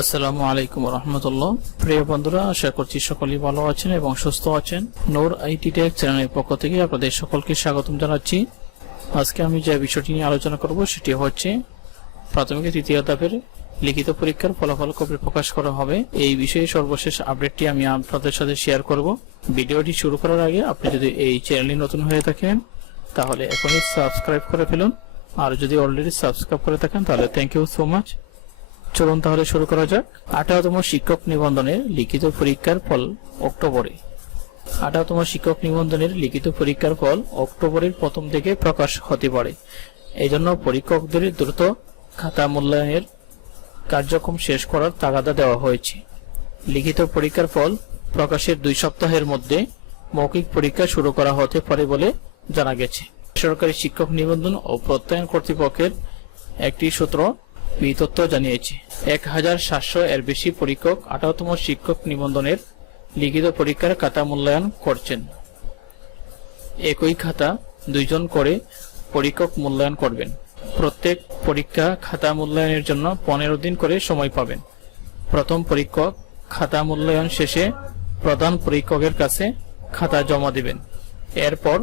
আসসালামু আলাইকুম রহমতুল্লাহ। প্রিয় বন্ধুরা, আশা করছি সকলেই ভালো আছেন এবং সুস্থ আছেন। নূর আইটি টেক চ্যানেলের পক্ষ থেকে আপনাদের সকলকে স্বাগতম জানাচ্ছি। আজকে আমি যে বিষয়টি নিয়ে আলোচনা করব সেটি হচ্ছে প্রাথমিক তৃতীয় ধাপের লিখিত পরীক্ষার ফলাফল কবে প্রকাশ করা হবে। এই বিষয়ে সর্বশেষ আপডেটটি আমি আপনাদের সাথে শেয়ার করব। ভিডিওটি শুরু করার আগে আপনি যদি এই চ্যানেলে নতুন হয়ে থাকেন তাহলে এখনই সাবস্ক্রাইব করে ফেলুন, আর যদি অলরেডি সাবস্ক্রাইব করে থাকেন তাহলে থ্যাংক ইউ সো মাচ। চলুন তাহলে শুরু করা যাক। 18তম শিক্ষক নিবন্ধনের লিখিত পরীক্ষার ফল অক্টোবরে। 18তম শিক্ষক নিবন্ধনের লিখিত পরীক্ষার ফল অক্টোবরের প্রথম দিকে প্রকাশ হতে পারে। এই জন্য পরীক্ষকদের দ্রুত খাতা মূল্যায়নের কার্যক্রম শেষ করার তাগাদা দেওয়া হয়েছে। লিখিত পরীক্ষার ফল প্রকাশের 2 সপ্তাহের মধ্যে মৌখিক পরীক্ষা শুরু করা হতে পারে বলে জানা গেছে। সরকারি শিক্ষক নিবন্ধন ও প্রত্যয়ন কর্তৃপক্ষের একটি সূত্র এই তথ্য জানিয়েছে। 1700 এর বেশি পরীক্ষক 18তম শিক্ষক নিবন্ধনের লিখিত পরীক্ষার খাতা মূল্যায়ন করছেন। একই খাতা 2 জন করে পরীক্ষক মূল্যায়ন করবেন। প্রত্যেক পরীক্ষা খাতা মূল্যায়নের জন্য 15 দিন করে সময় পাবেন। প্রথম পরীক্ষক খাতা মূল্যায়ন শেষে প্রধান পরীক্ষকের কাছে খাতা জমা দেবেন। এরপর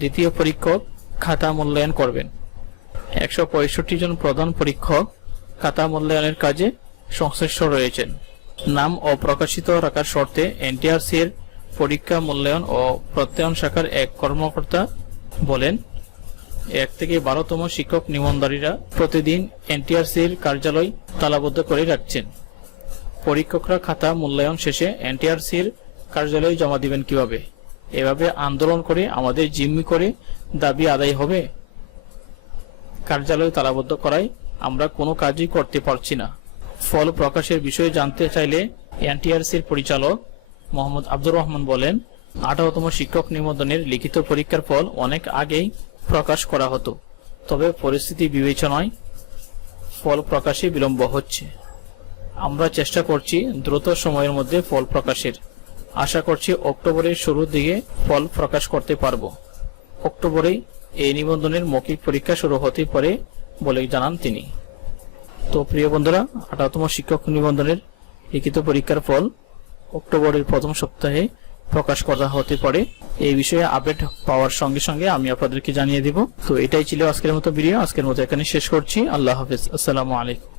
দ্বিতীয় পরীক্ষক খাতা মূল্যায়ন করবেন। 165 জন প্রধান পরীক্ষক খাতা মূল্যায়নের কাজে সংশ্লিষ্ট রয়েছেন। নাম অপ্রকাশিত রাখার শর্তে এনটিআরসি এর পরীক্ষা মূল্যায়ন ও প্রত্যয়ন শাখার এক কর্মকর্তা বলেন, 1 থেকে 12তম শিক্ষক নিবন্ধধারীরা প্রতিদিন এনটিআরসি এর কার্যালয় তালাবদ্ধ করে রাখছেন। পরীক্ষকরা খাতা মূল্যায়ন শেষে এনটিআরসি এর কার্যালয়ে জমা দিবেন কিভাবে? এভাবে আন্দোলন করে আমাদের জিম্মি করে দাবি আদায় হবে? কার্যালয় তালাবদ্ধ করায় আমরা কোনো কাজই করতে পারছি না। ফল প্রকাশের বিষয়ে জানতে চাইলে এনটিআরসির পরিচালক মোহাম্মদ আব্দুর রহমান বলেন, 18তম শিক্ষক নিবন্ধনের লিখিত পরীক্ষার ফল অনেক আগেই প্রকাশ করা হতো, তবে পরিস্থিতি বিবেচনায় ফল প্রকাশে বিলম্ব হচ্ছে। আমরা চেষ্টা করছি দ্রুত সময়ের মধ্যে ফল প্রকাশের। আশা করছি অক্টোবরের শুরুর দিকে ফল প্রকাশ করতে পারব। অক্টোবরেই এই নিবন্ধনের মৌখিক পরীক্ষা শুরু হতে পারে বলে জানান তিনি। তো প্রিয় বন্ধুরা, 18তম শিক্ষক নিবন্ধনের লিখিত পরীক্ষার ফল অক্টোবরের প্রথম সপ্তাহে প্রকাশ করা হতে পারে। এই বিষয়ে আপডেট পাওয়ার সঙ্গে সঙ্গে আমি আপনাদেরকে জানিয়ে দিব। তো এটাই ছিল আজকের মতো ভিডিও। আজকের মতো এখানে শেষ করছি। আল্লাহ হাফেজ। আসসালামু আলাইকুম।